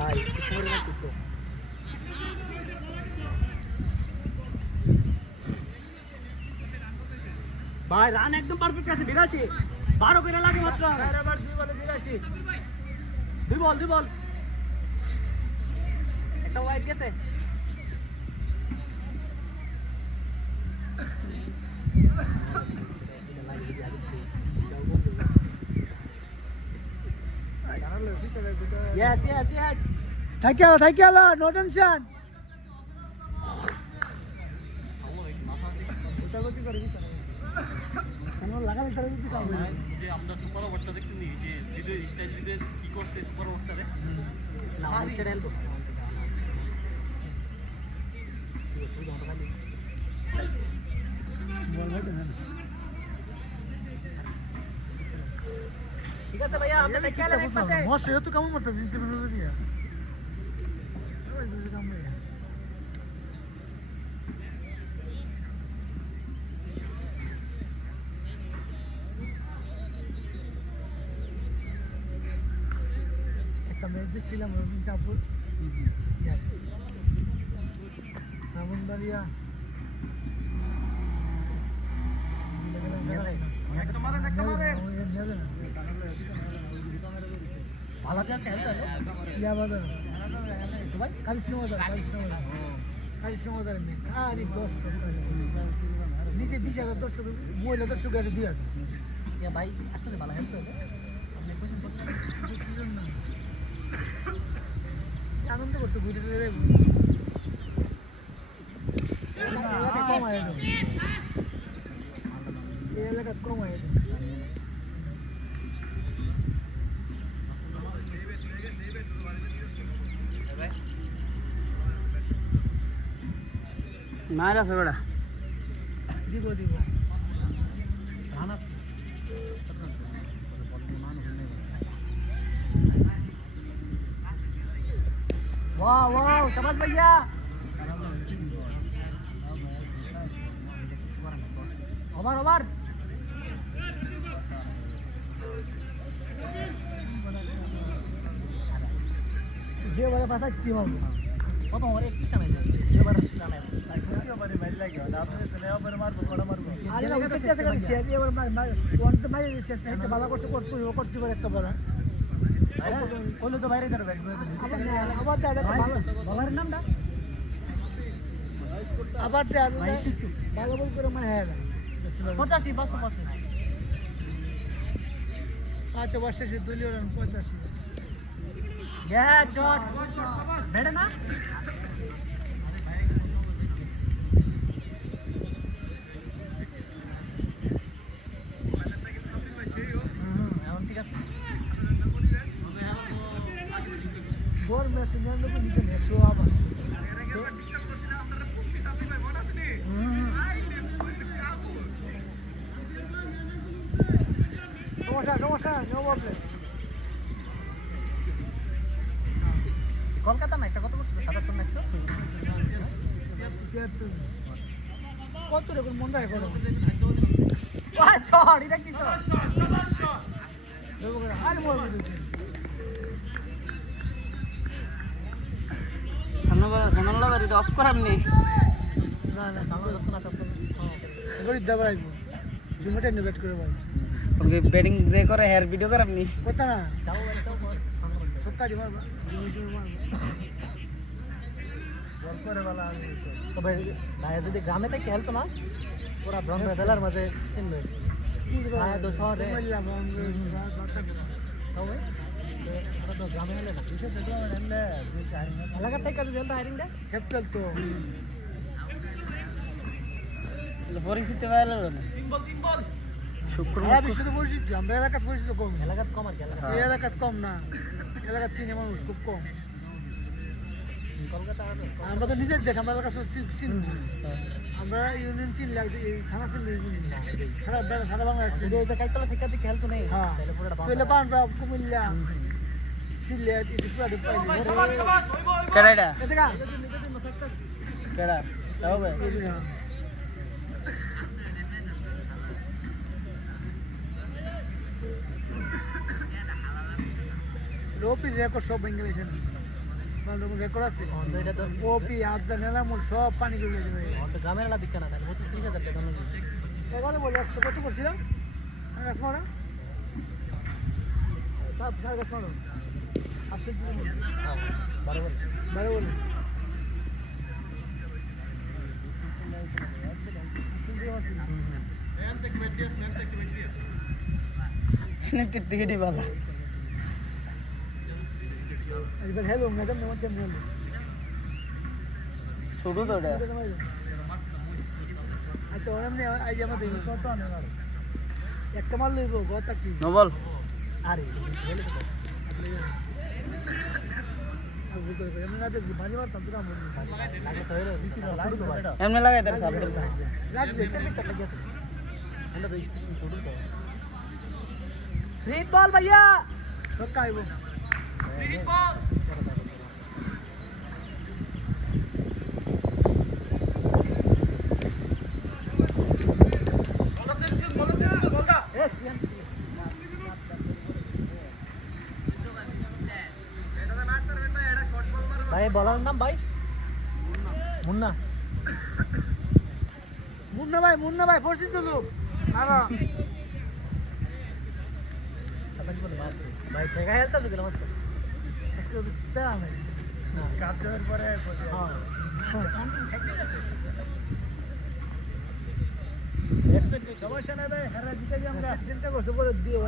ভাই কিসমরের মতো তো ভাই রান একদম পারফেক্ট আছে 82 12 করে লাগে মাত্র আবার 2 বলে 82 দুই বল একটা ওয়াইড গেছে Yes. Thank you, no tension. আমরা সুপার ওভারটা দেখছেন নি যে ভিডিও স্টাইল ভিডিও কি করছে সুপার ওভারটারে না হচ্ছে রেল ঠিক আছে ভাইয়া আমরা দেখে এলাম এক পাশে মশা তো কেমন করতে জিনিস বের দিয়া সবাই বুঝে কাম করে একটা ম্যাচ দেখছিলাম রবিন চাপুর রামনবাড়িয়া ভালো আছে খেলতে ইয়া বাজার ভাই কারিশ্মা বাজার ম্যাচ আরে 10 নিচে 20,000 দর্শক মহিলা দর্শক আছে 2,000 ইয়া ভাই আসলে ভালো খেলতে হবে আপনি কোচিং করতে আনন্দ করতে ঘুরে ঘুরে কম আয় এই এলাকা কম আয় মারা ফেবড়া দিব রানা वाह समझ भैया ओवर যে বলে পাতা কি হবে কত ওভারে কি টানে যে বার টানে মানে ম্যাচ লাগে আপনি চলে ওভার মারবো বড় মারবো আরে আমি তো চেষ্টা করি সে এবার ওয়ান তো মাই শেষ একটা ভালো করতে পারে একটা বলা বলে তো বাইরে যাবে আবার দাদা ভালো বাবার নামটা আবার দাদা ভালো বল করে মানে হ্যাঁ 85 585 আচ্ছা বর্ষে দলীয় রান 85 শট বেড়ে না বল ম্যাচ নিয়ে লোক নিতে নেই শো আবার সমস্যা নো প্রবলেম কলকাতা না একটা কত করছে 77 না একটু কত রকম মন রাখে করো ওয়া শট এটা কি শট আরে মোর সামনে বাড়ি অফ করার নেই না গরিব দাবার আইব জুমেটা ইনভাইট করে ভাই ওকে ব্যাটিং যে করে হেয়ার ভিডিও করার নেই কথা না সত্তা দি মারবা বল করে वाला তবে ভাই যদি গ্রামে থেকে খেলতো না পুরো ব্রহ্ম মেডালের মাঝে চিনবে ভাই তো শহরে ওরা তো গ্রামে হলে না এলাকার থেকে কাজে চলতো হাইরিংটা খেপল তো পরিস্থিতি ভালো না শুক্রবার বিশ্ব তো পরিচিত আমরা এলাকার পরিচিত কম এলাকার কম আর কি এই এলাকার কম না এলাকার চিনি মানুষ খুব কম কলকাতা আমরা তো নিজের দেশ আমরা এলাকা চিনি আমরা ইউনিয়ন চিনি এই থানা চিনি সারা বাংলাদেশ যদি ওইটা কাইতলা থেকে খেলতো নেই হ্যাঁ তাহলে পুরোটা তাহলে বানরা কুমিল্লা সিলেট এই পুরো কেডাটা এসে গা কেডা যাও ভাই লোপি রেকর্ড সব ভেঙে গেছে রেকর্ড আছে এটা তো ওপি আফজান এলামুল সব পানি জমে যাবে গ্রামের এলাকা দিকে না তাহলে 30,000 টাকা দাম এগারো বলে 100 কত করছিলাম গাছ মারা সব গাছ মারা আসছে বরাবর বারো বলে টিকিটই ভালো এবার হ্যালো ম্যাডাম কেমন হলো শুরু তো এটা আচ্ছা এমনি আজ আমাদের কত আনে একটা মাল লইব কথা কি নবল আরে এমনি লাগাই তার সাপ ফ্রি বল ভাইয়া ভাই বলার নাম ভাই মুন্না মুন্না ভাই পরিচিত লোক ভাই ঠেকা হেলতে তো গেলাম কাজের পরে সমস্যা নাই ভাই হেরা দিতে আমরা চিন্তা করছো পরে দিয়ে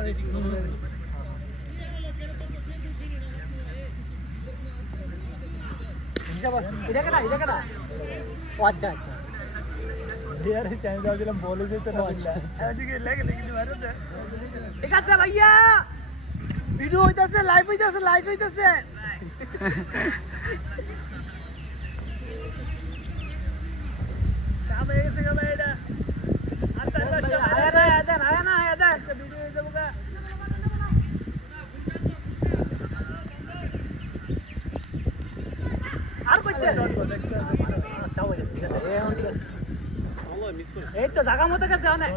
এটা কেনা ও আচ্ছা আচ্ছা বলে যেতে ঠিক আছে ভাইয়া ভিডিও হইতাছে লাইভ হইতাছে আর করছে এই তো জায়গা মতো গেছে অনেক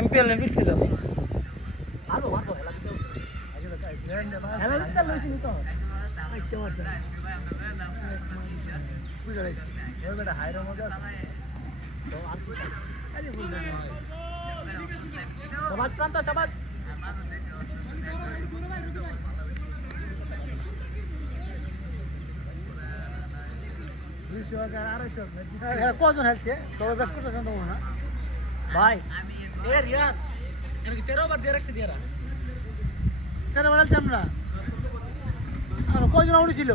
এমপিএল এমপি ছিল মারবো হেলা দিতে লইছি তো আচ্ছা মারছে বুঝা যাইছে এবারে হাইরো মজা তো আর কি আরে ভুল না সমাজ প্রান্ত সমাজ কজন হেলছে সবাই বেশ করতেছেন তো না ভাই এ রিয়াদ এর 13 বার দিয়ে রাখছি দিয়ারা কেন বলছি আমরা আর কজন উড়েছিল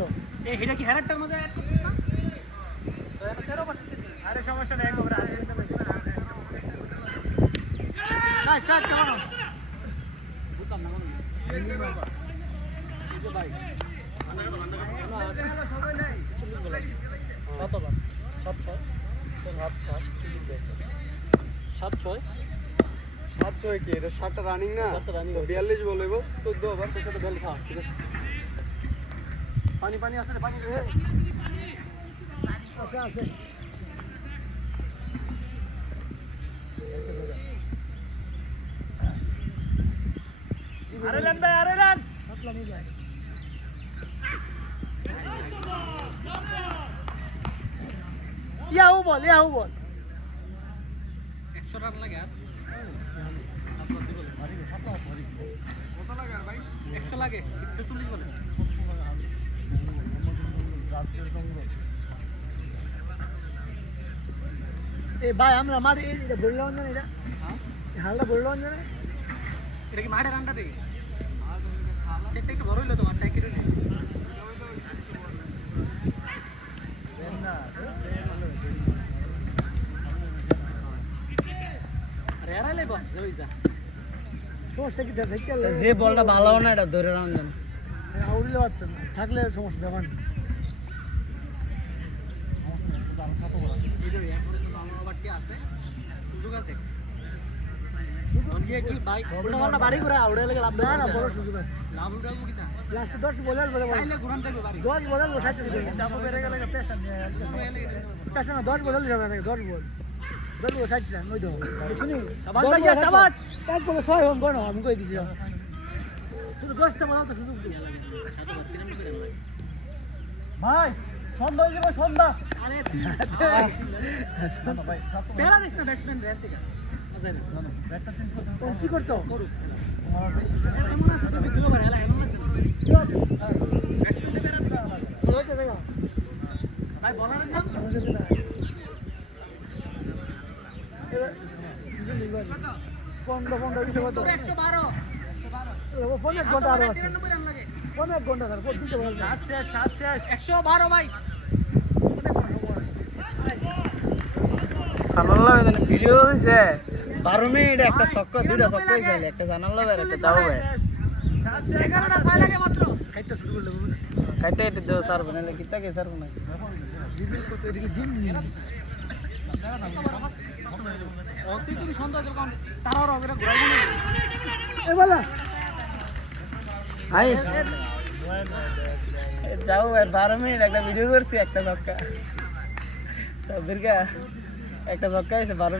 এই এটা কি হ্যারেকটার মধ্যে অ্যাড করছিস না তো এটা 13 বার দিতেছি আরে সমস্যা নেই একবার আরে না স্যার কেমন বুঝলাম না কোনো ভাই কতবার 7-6 700 কি এটা 7টা রানিং না 42 বলবো 14 আবার সাথে বেল খাও ঠিক আছে পানি আছে পানি আছে আরে লেন ভাই আরে লেন আসলাম এই যায় ইয়াও বল 100 রান লাগে আর কত লাগে ভাই 100 লাগে 140 বলে এই ভাই আমরা মার এটা বললাম না এটা হালটা বললাম না এটা কি মাঠে রানটা দেখি সেটা একটু বড় হইলো তোমার ট্যাঙ্কি রইলে আরে এরাই লাইব জয়জা সমস্যা কি দেখতে যে বলটা ভালো না এটা ধরে রান দেন আউড়লে পারতেন না থাকলে সমস্যা ব্যাপার না সুযোগ আছে কি ভাই ওটা বলটা বাড়ি করে আউড়ে লাগে লাভ না না বড় সুযোগ আছে লাভ উঠাবো কি তা লাস্ট 10 বলার বলে চাইলে ঘুরান থাকবে বাড়ি 10 বলার বলে 60 টাকা দাম বেড়ে গেলে পেশা 10 বল ধরবো 60 রান ওই তো শুনি শাবাশ ভাইয়া শাবাশ তারপরে 6 রান গণ আমি কই দিছি শুধু 10টা মারো তো সুযোগ দিই ভাই সন্ধ্যা হয়ে যাবে সন্ধ্যা আরে ভাই পেলা দিস না ব্যাটসম্যান রেড থেকে মজাই না ব্যাটটা চেঞ্জ করতে কোন কি করতো করু এমন আছে তুমি দুইবার হেলা এমন না ব্যাটসম্যান পেলা দিস ওকে দেখা ভাই বলার নাম পনেরো বিষয় কত 112 অনেক ঘন্টা আরো আছে 93 রান লাগে অনেক ঘন্টা স্যার দিতে বল 7 শেষ 112 ভাই জানালা বেদনে ভিডিও হইছে 12 মিনিট একটা ছক্কা দুইটা ছক্কা হইছে একটা জানালা বের একটা যাও ভাই 11টা ছয় লাগে মাত্র খাইতে শুরু করলে কাইতে এটা দেও স্যার বানালে কিতা কে স্যার বানাই দিদির কত এদিকে দিন অতি তুমি সন্ধ্যা যখন তারাও রবেরা ঘুরাইবো না এ বলা আই যাও ভাই 12 মিনিট একটা ভিডিও করছি একটা ছক্কা তো বিরগা একটা ছক্কা হইছে 12